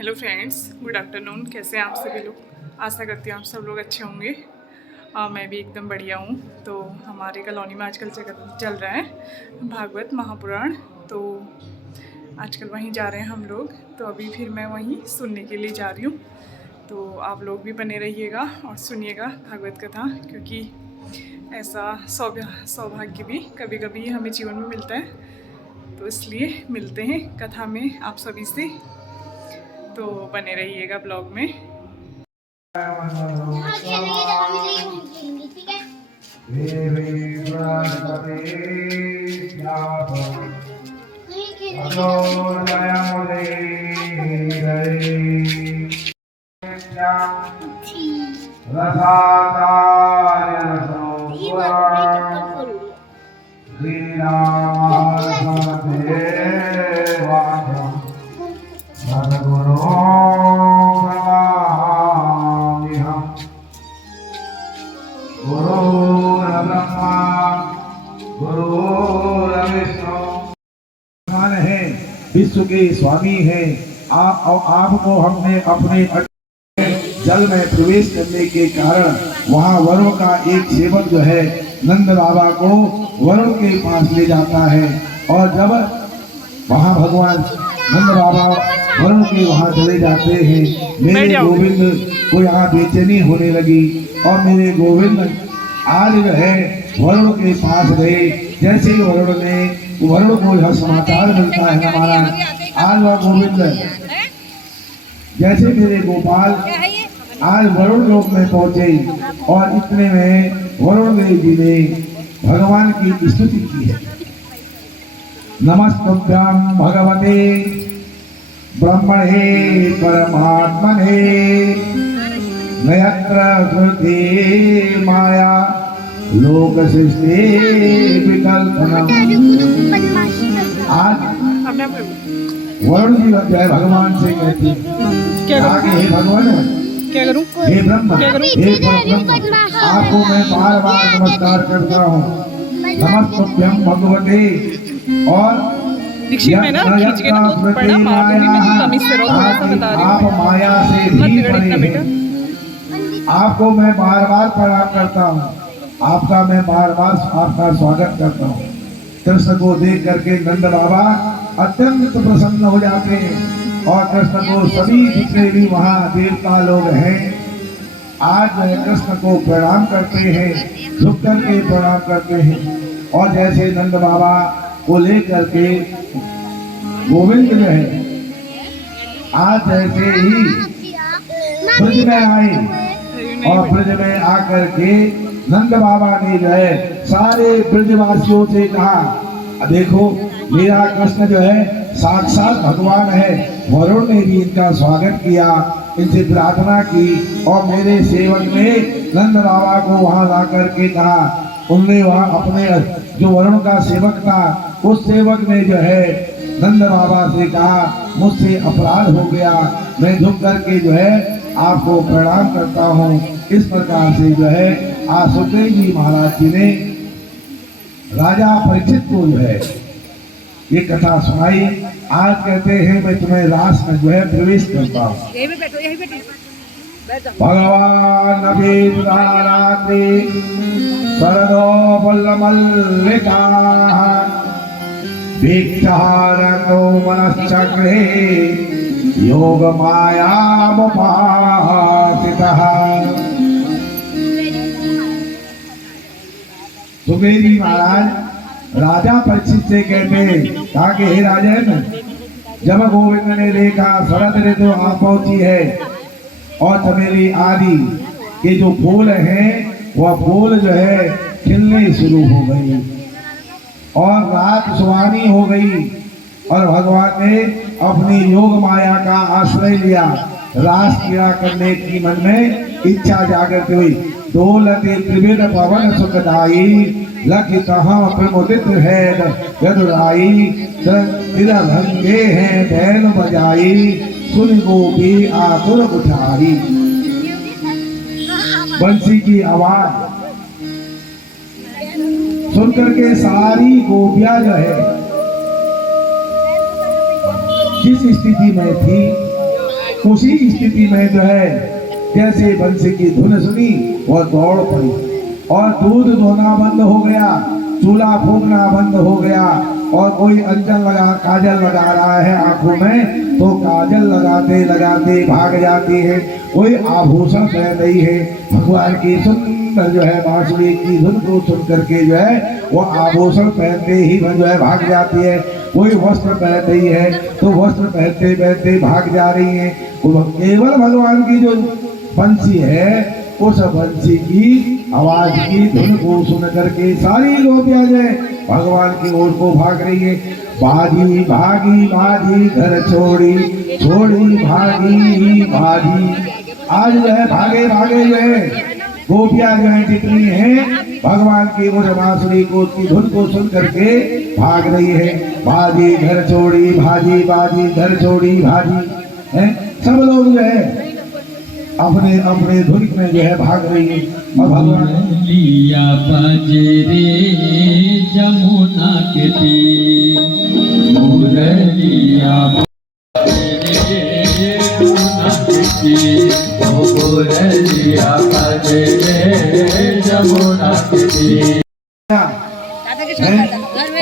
Hello friends, good afternoon. कैसे हैं आप सभी लोग? आशा करती हूँ आप सब लोग अच्छे होंगे। मैं भी एकदम बढ़िया हूँ। तो हमारे कॉलोनी में आजकल चल रहा है भागवत महापुराण, तो आजकल वहीं जा रहे हैं हम लोग। तो अभी फिर मैं वहीं सुनने के लिए जा रही हूँ। तो आप लोग भी बने रहिएगा और सुनिएगा भागवत कथा, क्योंकि ऐसा सौभाग्य भी कभी कभी हमें जीवन में मिलता है। तो इसलिए मिलते हैं कथा में आप सभी से, तो बने रहिएगा ब्लॉग में। विश्व के स्वामी हैं आप, और आपको हमने अपने जल में प्रवेश करने के कारण वहाँ वरुण का एक सेवक जो है नंद बाबा को वरुण के पास ले जाता है। और जब वहाँ भगवान नंद बाबा वरुण के वहाँ चले जाते हैं, मेरे गोविंद को यहाँ बेचैनी होने लगी और मेरे गोविंद आज जो है वरुण के पास गए। जैसे ही वरुण को यह समाचार मिलता है हमारा, आज वह गोविंद जैसे मेरे गोपाल आज वरुण लोक में पहुंचे और इतने में वरुण देव जी ने भगवान की स्तुति की है। नमस्तुभ्यं भगवते ब्रह्मणे परमात्मने नयत्र कृते माया लोक सृष्टि विकल्पनम। आज वरुण जी जय भगवान से कहते हे भगवान, क्या करूं? हे ब्रह्म, हे ब्रह्म, आपको मैं बार बार नमस्कार करता हूँ। नमस्तुभ्यं भगवते। और दीक्षित में ना खींच के ना बहुत बड़ा मारूंगी मैं, तो कम इससे थोड़ा सा बता रही हूं। आप माया से भी परे हैं। आपको मैं बार बार प्रणाम करता हूँ, आपका मैं बार बार आपका स्वागत करता हूँ। कृष्ण को देख करके नंद बाबा अत्यंत प्रसन्न हो जाते हैं और कृष्ण को सभी जितने भी वहाँ देवता लोग हैं आज कृष्ण को प्रणाम करते हैं, झुक करके प्रणाम करते हैं। और जैसे नंद बाबा को लेकर के गोविंद जो है आज जैसे ही ब्रज में आए और ब्रज में आकर के नंद बाबा ने जो है सारे ब्रजवासियों से कहा, देखो मेरा कृष्ण जो है साक्षात भगवान है। वरुण ने भी इनका स्वागत किया, इनसे प्रार्थना की और मेरे सेवक ने नंद बाबा को वहां ला करके कहा। उनने वहां अपने जो वरुण का सेवक था उस सेवक ने जो है नंद बाबा से कहा, मुझसे अपराध हो गया, मैं झुक करके जो है आपको प्रणाम करता हूँ। इस प्रकार से जो है आज सुखदेव जी महाराज जी ने राजा परीक्षित को जो है ये कथा सुनाई। आज कहते हैं मैं तुम्हें रास में जो है प्रवेश करता हूँ। भगवान अभिरात्रि शरदो बल्लमल्लिका भिक्षारतो मनश्चक्रे योग मायामुपासितः। सुखदेव जी महाराज राजा परीक्षित से कहते हैं, कहा कि हे राजन, जब गोविंद ने देखा शरद ऋतु आ पहुंची है और चमेली आदि के जो फूल हैं वह फूल जो है खिलने शुरू हो गई और रात सुहानी हो गई और भगवान ने अपनी योग माया का आश्रय लिया। रास क्रीड़ा करने की मन में इच्छा जागृत हुई। दौलते त्रिविध पवन सुखदाई लखि कहाँ प्रमुदित है यदुराई भंगे हैं बैल बजाई सुन गोपी आतुर उठाई। बंसी की आवाज सुनकर के सारी गोपियां जो है जिस स्थिति में थी उसी स्थिति में जो है जैसे बंसी की धुन सुनी वह दौड़ पड़ी और दूध धोना बंद हो गया, चूल्हा फूकना बंद हो गया और कोई अंजन लगा काजल लगा रहा है आंखों में तो काजल लगाते लगाते भाग जाती है। कोई आभूषण पहन रही है, भगवान की सुंदर जो है बांसुरी की धुन को सुन करके जो है वो आभूषण पहनते ही जो है भाग जाती है। कोई वस्त्र पहन रही है तो वस्त्र पहनते पहनते भाग जा रही है। तो केवल भगवान की जो बंसी है उस बंसी की आवाज की धुन को सुन करके सारी गोपियां जो है भगवान की ओर को भाग रही है। बाजी भागी बाजी घर छोड़ी छोड़ी भागी बाजी। आज जो है भागे भागे जो है गोपियां जो है जितनी है भगवान की उस बांसुरी को उसकी धुन को सुन करके भाग रही है। बाजी घर छोड़ी भाजी बाजी घर छोड़ी भाजी है। सब लोग जो है अपने अपने धुन में जो है भाग रही है। और भगवान लिया बजरे जमुना के तीर, मुरलिया बजरे जमुना के तीर, मुरलिया बजरे जमुना के तीर।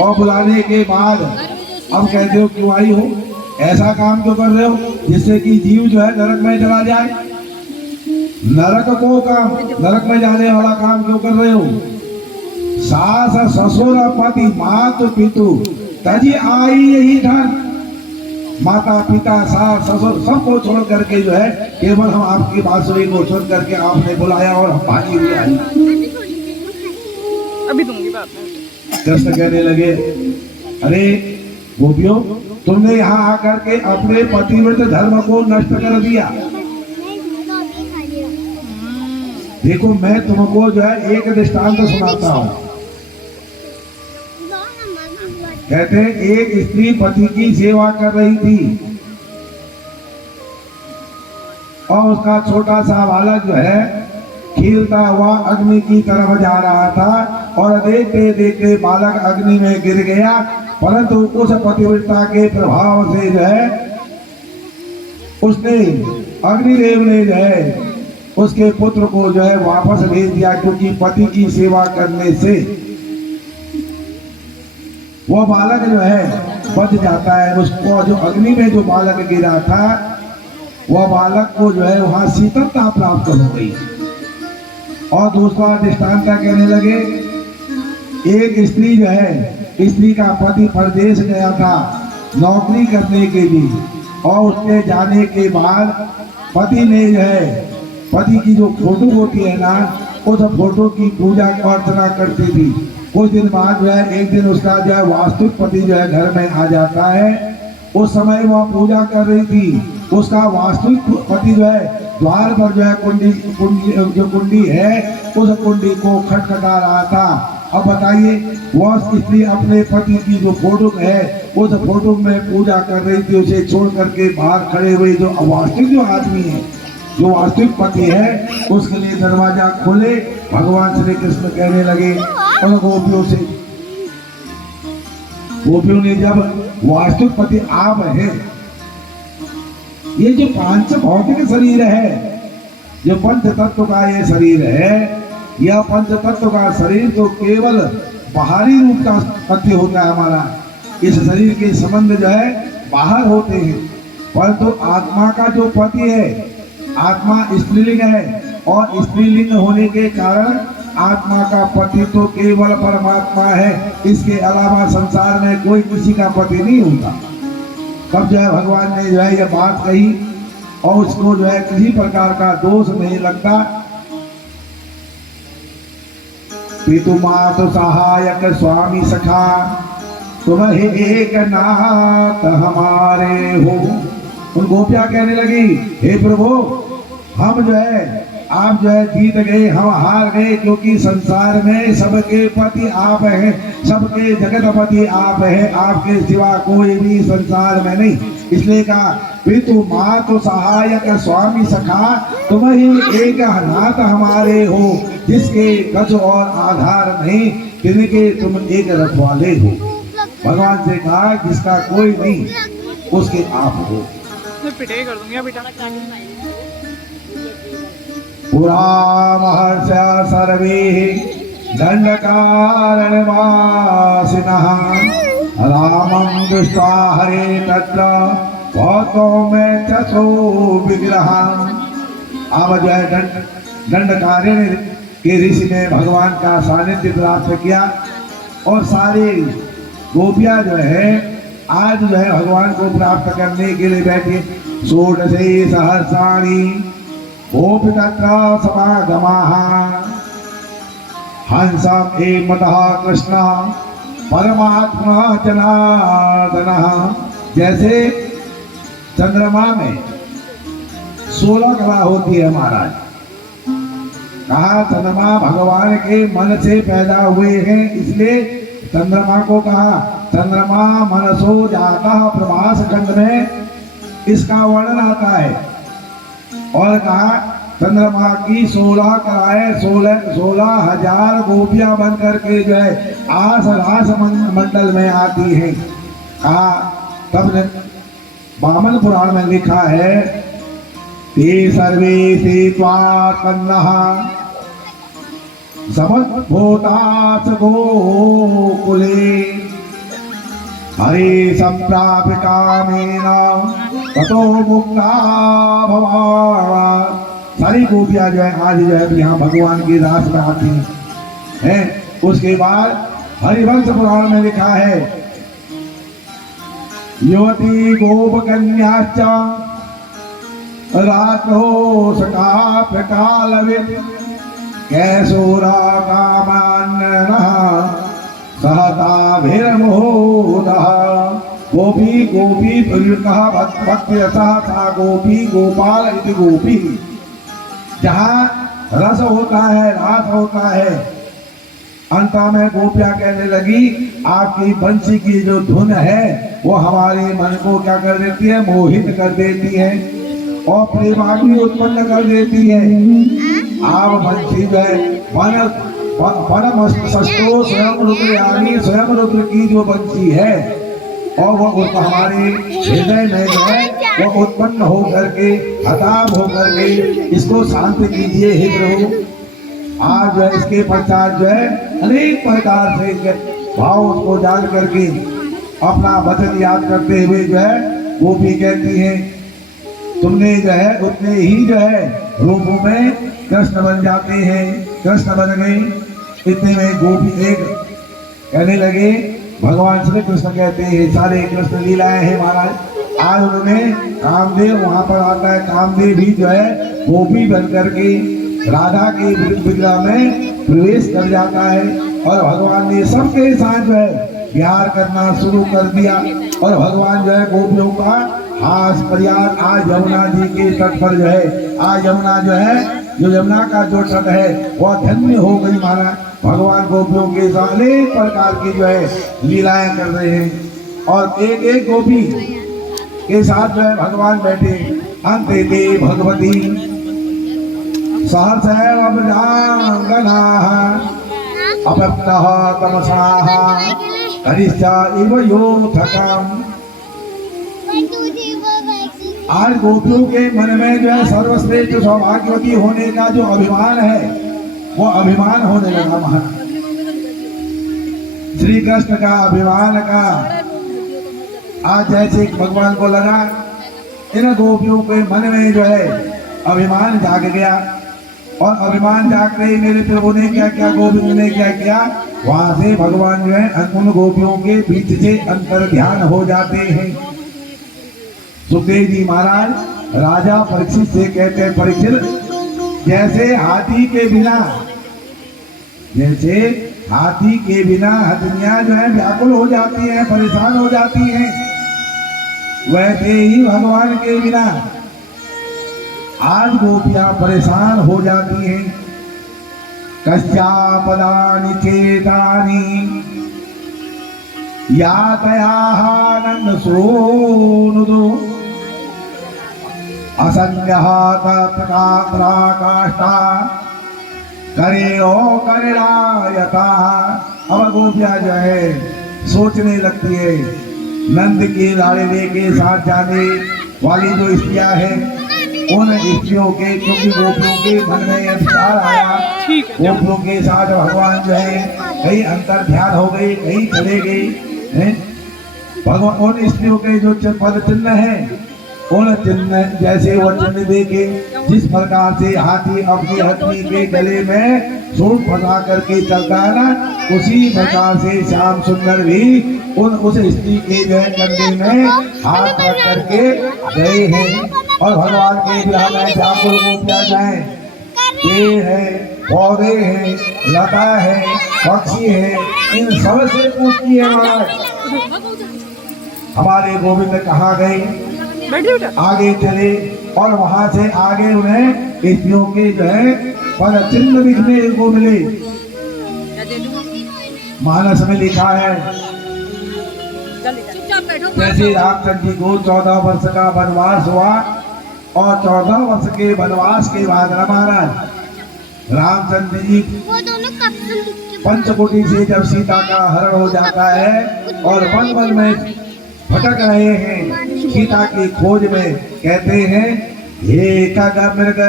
और बुलाने के बाद अब कहते हो क्यों आई हो, ऐसा काम क्यों कर रहे हो जिससे कि जीव जो है नरक में चला जाए। नरक को काम, नरक में जाने वाला काम क्यों कर रहे हो। सास ससुर पति मात पितु तजी आई यही धन। माता पिता सास ससुर सबको छोड़ करके जो है केवल हम आपकी बांसुरी को सुन करके आपने बुलाया और हम भागी हुई आई। अभी दूंगी बात में। कृष्ण कहने लगे अरे गोपियों तुमने यहाँ आकर के अपने पतिव्रत धर्म को नष्ट कर दिया। देखो मैं तुमको जो है एक दृष्टांत सुनाता हूँ। कहते हैं एक स्त्री पति की सेवा कर रही थी और उसका छोटा सा बालक जो है खीलता हुआ अग्नि की तरफ जा रहा था और देखते देखते बालक अग्नि में गिर गया। परंतु उस पतिव्रता के प्रभाव से जो है उसने अग्निदेव ने जो है उसके पुत्र को जो है वापस भेज दिया, क्योंकि पति की सेवा करने से वो बालक जो है बच जाता है। उसको जो अग्नि में जो बालक गिरा था वह बालक को जो है वहां शीतलता प्राप्त हो गई। और दूसरा दृष्टांत कहने लगे एक स्त्री जो है स्त्री का पति परदेश गया था नौकरी करने के लिए और उसके जाने के बाद पति ने जो है पति की जो फोटो होती है ना उस फोटो की पूजा अर्चना करती थी। कुछ दिन बाद जो है एक दिन उसका जो है वास्तविक पति जो है घर में आ जाता है। उस समय वह पूजा कर रही थी, उसका वास्तविक पति जो है द्वार पर जो है कुंडी है उस कुंडी को खटखटा रहा था। अब बताइए वह स्त्री अपने पति की जो फोटो है उस फोटो में पूजा कर रही थी, उसे छोड़ करके बाहर खड़े हुए जो वास्तविक जो आदमी है जो वास्तविक पति है उसके लिए दरवाजा खोले। भगवान श्री कृष्ण कहने लगे उन गोपियों से, गोपियों ने जब वास्तविक पति आप है, ये जो पांच भौतिक शरीर है जो पंच तत्व का ये शरीर है, यह पंच तत्व का शरीर तो केवल बाहरी रूप का पति होता है हमारा। इस शरीर के संबंध जो है बाहर होते हैं, परंतु आत्मा का जो पति है आत्मा स्त्रीलिंग है और स्त्रीलिंग होने के कारण आत्मा का पति तो केवल परमात्मा है। इसके अलावा संसार में कोई किसी का पति नहीं होता। तब जो है भगवान ने जो है यह बात कही और उसको जो है किसी प्रकार का दोष नहीं लगता। पितु मातु सहायक स्वामी सखा तुम ही एक नाथ हमारे हो। उन गोपियां कहने लगी हे प्रभु हम जो है आप जो है जीत गए, हम हार गए, क्योंकि संसार में सबके पति आप हैं, सबके जगतपति आप हैं, आपके सिवा कोई भी संसार में नहीं। इसलिए कहा पितु मातु सहायक स्वामी सखा तुम ही एक नाथ हमारे हो, जिसके गज और आधार नहीं, जिनके तुम एक रखवाले हो। भगवान से कहा जिसका कोई नहीं उसके आप हो। मैं पिटाई कर दूंगी बेटा। पुरा महर्ष सर्वे दंडकारणवासिनः रामं दृष्ट्वा हरे तत्र भवतो में चसो विग्रह। अब जो है दंडकारण्य के ऋषि ने भगवान का सानिध्य प्राप्त किया और सारे गोपियां जो है आज जो है भगवान को प्राप्त करने के लिए बैठे। षोडशे सहस्राणि गोपी तत्र समागमाः हंसम् एमतः कृष्ण परमात्मा जनार्दनः। जैसे चंद्रमा में 16 कला होती है महाराज, कहा चंद्रमा भगवान के मन से पैदा हुए हैं, इसलिए चंद्रमा को कहा चंद्रमा मनसो जाता प्रभास खंड में इसका वर्णन आता है। और कहा चंद्रमा की 16 कलाएं 16,000 गोपियां बन करके जो है आस रास मंडल में आती हैं। कहा तब वामन पुराण में लिखा है ते सर्वे से त्वात्मन्नः समद्भूतास गोकुले हरे संप्राप्य कामेन ततो मुक्ता भवान्। सारी गोपियां जो है आज जो है यहाँ भगवान की रास में आती हैं। उसके बाद हरिवंश पुराण में लिखा है युवती गोपकन्याश्च रात्रो सकाप्य कालवित् कैशोरा कामान्नः सहताभिर्मुहुतः। गोपी गोपी कहा भक्ति रसः सा गोपी गोपाल इति गोपी। जहाँ रस होता है रास होता है, अंत में गोपियां कहने लगी आपकी बंसी की जो धुन है वो हमारे मन को क्या कर देती है, मोहित कर देती है और प्रेमाग्नि उत्पन्न कर देती है। आप बंसी जो है परम शस्त्रो स्वयं रुद्र यानी स्वयं रुद्र की जो बंसी है और वो हमारे हृदय में जो है वो उत्पन्न हो करके हताब हो करके इसको शांत कीजिए हे प्रभु। आज जो है इसके पश्चात जो है अनेक प्रकार से भाव उसको जान करके अपना वचन याद करते हुए जो है गोपी कहती है तुमने जो है उतने ही जो है रूपों में कृष्ण बन जाते हैं। कृष्ण बन गए। इतने में गोपी एक कहने लगे भगवान श्री कृष्ण कहते हैं सारे कृष्ण लीलाएं हैं महाराज। आज उन्होंने कामदेव वहां पर आता है, कामदेव भी जो है गोपी बन करके राधा के विग्रह में प्रवेश कर जाता है और भगवान ने सबके साथ जो है प्यार करना शुरू कर दिया और भगवान जो है गोपियों का हास परियार आज यमुना जी के तट पर जो है आज यमुना जो है जो यमुना का जो तट है वह धन्य हो गई महाराज। भगवान गोपियों के साथ अनेक प्रकार की जो है लीलाएं कर रहे हैं और एक एक गोपी के साथ जो है भगवान बैठे। अंते ते भगवती सहर्षैव अब्जांगनाः अपप्तः तमसाः करिष्या इव योथकम्। आज गोपियों के मन में जो है सर्वश्रेष्ठ सौभाग्यवती होने का जो अभिमान है वो अभिमान होने लगा महाराज। श्री कृष्ण का अभिमान का आज जैसे भगवान को लगा इन गोपियों के मन में जो है अभिमान जाग गया और अभिमान जाग गई। मेरे प्रभु ने क्या क्या गोविंद ने क्या किया वहां से भगवान जो है उन गोपियों के बीच से अंतर ध्यान हो जाते हैं। सुखदेव जी महाराज राजा परीक्षित से कहते हैं परीक्षित जैसे हाथी के बिना हथनियां जो है व्याकुल हो जाती हैं परेशान हो जाती हैं वैसे ही भगवान के बिना आज गोपियां परेशान हो जाती हैं। कश्यापदानि चेतानि यातयानंद सोनुदो असंज्ञातकाष्ठा करे ओ करेयता। अब गोपियां जो है सोचने लगती है नंद की लाड़िले के साथ जाने वाली जो स्त्रियां हैं उन स्त्रियों के, क्योंकि गोपियों के मन में यह विचार आया, गोपियों के साथ भगवान जो है कहीं अंतर ध्यान हो गई, कहीं चले गई हैं। भगवान उन स्त्रियों के जो पद चिन्ह है, उन चिन्ह जैसे वो चिन्ह देखे, जिस प्रकार से हाथी अपनी हथनी के गले में सूट फंसा करके चलता है ना, उसी प्रकार से श्याम सुंदर भी उस स्त्री के जो है कंधे में हाथ रख करके गए हैं। और भगवान के विवाह में व्याकुल गोपियां जाए, पेड़ है, पौधे हैं, लता है, पक्षी है, इन सब से पूछती है महाराज हमारे गोविंद कहाँ गए। आगे चले और वहां से आगे उन्हें स्त्रियों के जो है पद चिन्ह दिखने को मिले। मानस में लिखा है जैसे रामचंद्र जी को 14 वर्ष का वनवास हुआ और 14 वर्ष के वनवास के बाद महाराज रामचंद्र जी पंचकोटी से जब सीता का हरण हो जाता है और वन वन में भटक रहे हैं सीता की खोज में, कहते हैं हे खगमृग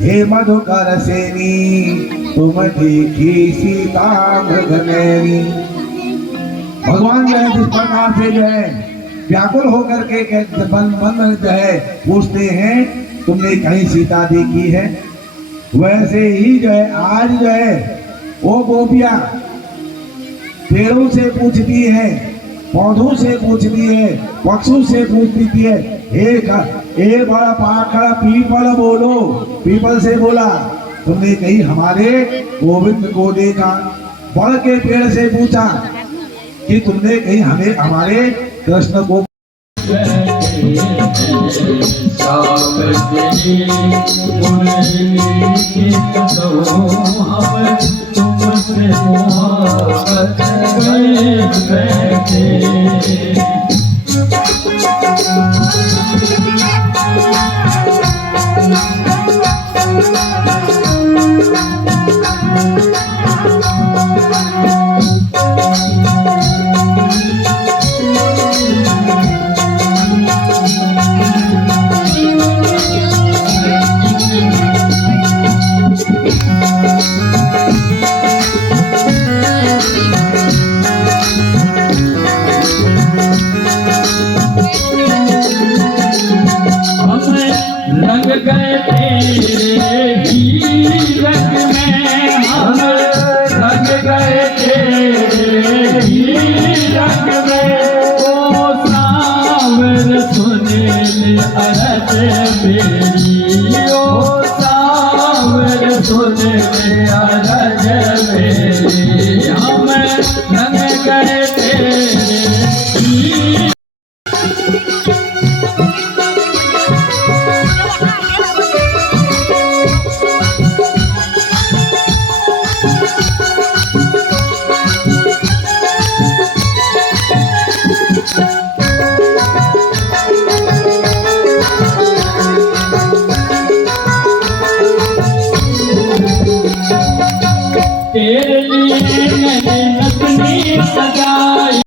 हे मधुकर सेनी तुम देखी सीता मृग नैनी। भगवान जो है जिस प्रकार से जो है व्याकुल होकर के मन जो है पूछते हैं तुमने कहीं सीता देखी है, वैसे ही जो है आज जो है वो गोपियां पेड़ों से पूछती है, पौधों से पूछती है, पक्षियों से पूछती है। एक बड़ा पाखड़ा पीपल बोलो, पीपल से बोला तुमने कहीं हमारे गोविंद को देखा। बड़ के पेड़ से पूछा कि तुमने कहीं हमें हमारे कृष्ण को रंग गए तेरे ही रंग में, हम रंग गए तेरे ही रंग में। ओ सावर सुनील अरज मेरी, ओ सावर सुनील अरज मेरी, हम रंग गए तेरे ही। तेरे लिए मैंने नथनी सजा